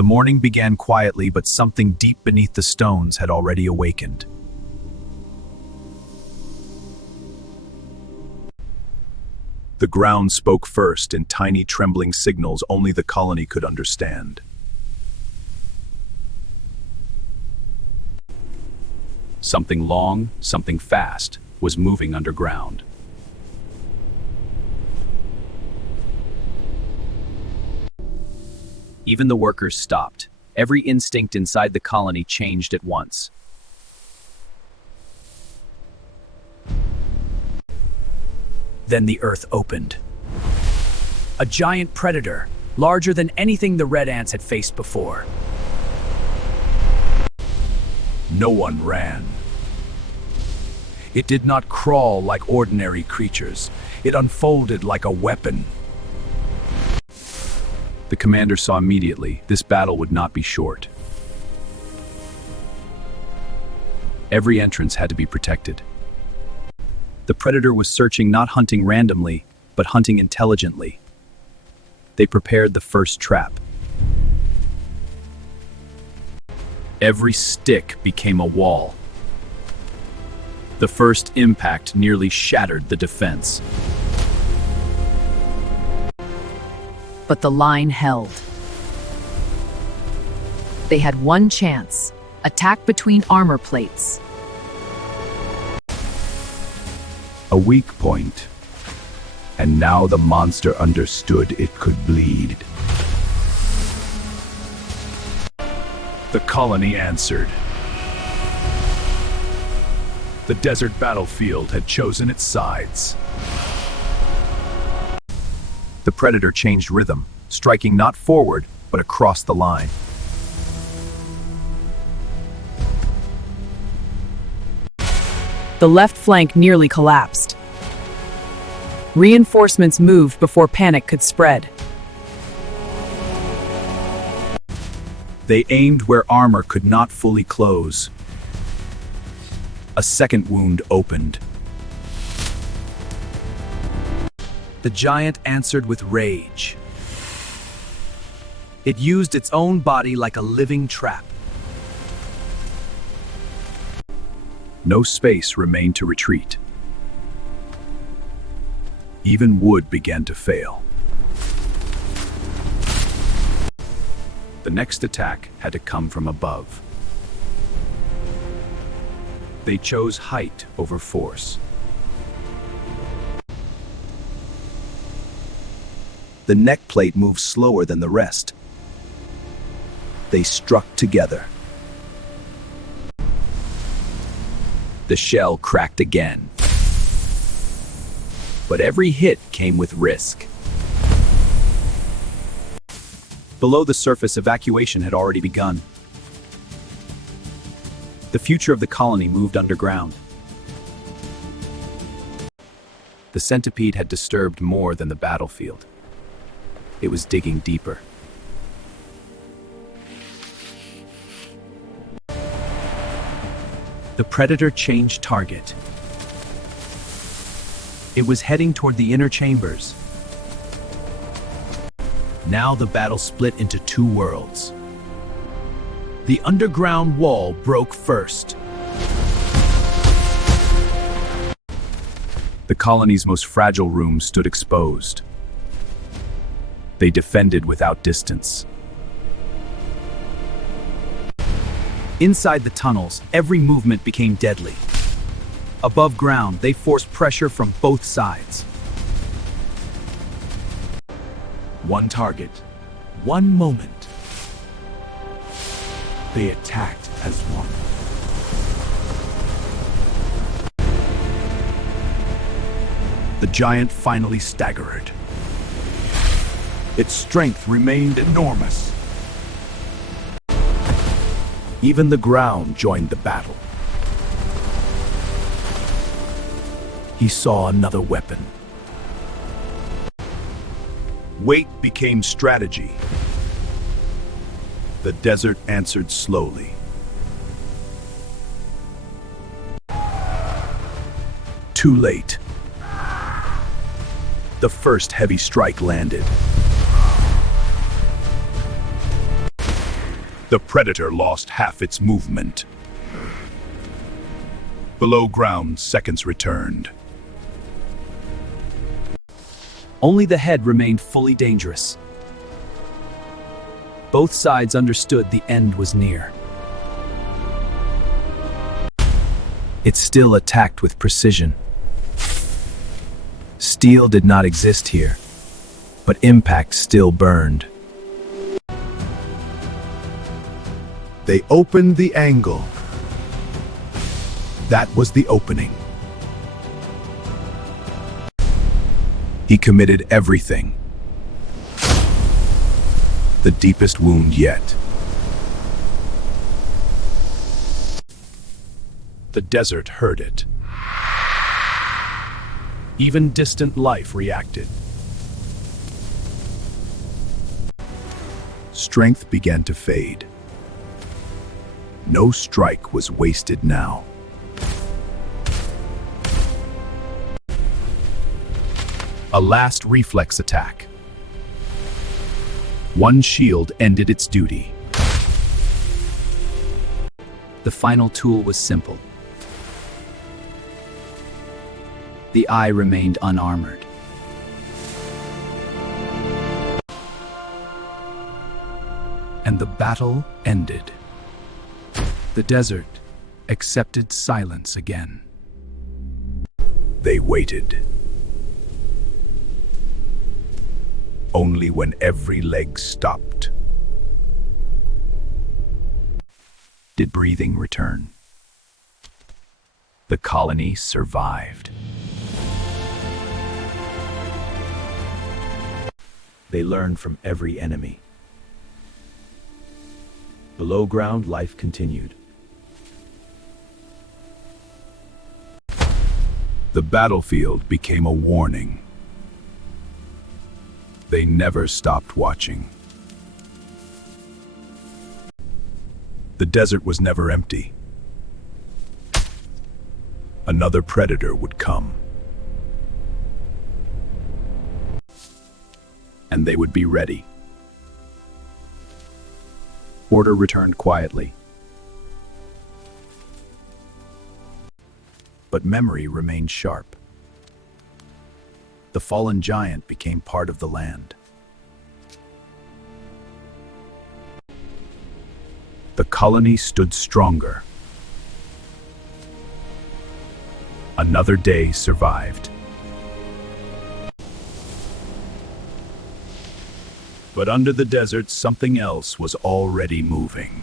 The morning began quietly, but something deep beneath the stones had already awakened. The ground spoke first in tiny trembling signals only the colony could understand. Something long, something fast, was moving underground. Even the workers stopped. Every instinct inside the colony changed at once. Then the earth opened. A giant predator, larger than anything the red ants had faced before. No one ran. It did not crawl like ordinary creatures. It unfolded like a weapon. The commander saw immediately this battle would not be short. Every entrance had to be protected. The predator was searching, not hunting randomly, but hunting intelligently. They prepared the first trap. Every stick became a wall. The first impact nearly shattered the defense. But the line held. They had one chance: attack between armor plates. A weak point. And now the monster understood it could bleed. The colony answered. The desert battlefield had chosen its sides. The predator changed rhythm, striking not forward, but across the line. The left flank nearly collapsed. Reinforcements moved before panic could spread. They aimed where armor could not fully close. A second wound opened. The giant answered with rage. It used its own body like a living trap. No space remained to retreat. Even wood began to fail. The next attack had to come from above. They chose height over force. The neck plate moved slower than the rest. They struck together. The shell cracked again. But every hit came with risk. Below the surface, evacuation had already begun. The future of the colony moved underground. The centipede had disturbed more than the battlefield. It was digging deeper. The predator changed target. It was heading toward the inner chambers. Now the battle split into two worlds. The underground wall broke first. The colony's most fragile rooms stood exposed. They defended without distance. Inside the tunnels, every movement became deadly. Above ground, they forced pressure from both sides. One target, one moment. They attacked as one. The giant finally staggered. Its strength remained enormous. Even the ground joined the battle. He saw another weapon. Weight became strategy. The desert answered slowly. Too late. The first heavy strike landed. The predator lost half its movement. Below ground, seconds returned. Only the head remained fully dangerous. Both sides understood the end was near. It still attacked with precision. Steel did not exist here, but impact still burned. They opened the angle. That was the opening. He committed everything. The deepest wound yet. The desert heard it. Even distant life reacted. Strength began to fade. No strike was wasted now. A last reflex attack. One shield ended its duty. The final tool was simple. The eye remained unarmored. And the battle ended. The desert accepted silence again. They waited. Only when every leg stopped did breathing return. The colony survived. They learned from every enemy. Below ground, life continued. The battlefield became a warning. They never stopped watching. The desert was never empty. Another predator would come. And they would be ready. Order returned quietly. But memory remained sharp. The fallen giant became part of the land. The colony stood stronger. Another day survived. But under the desert, something else was already moving.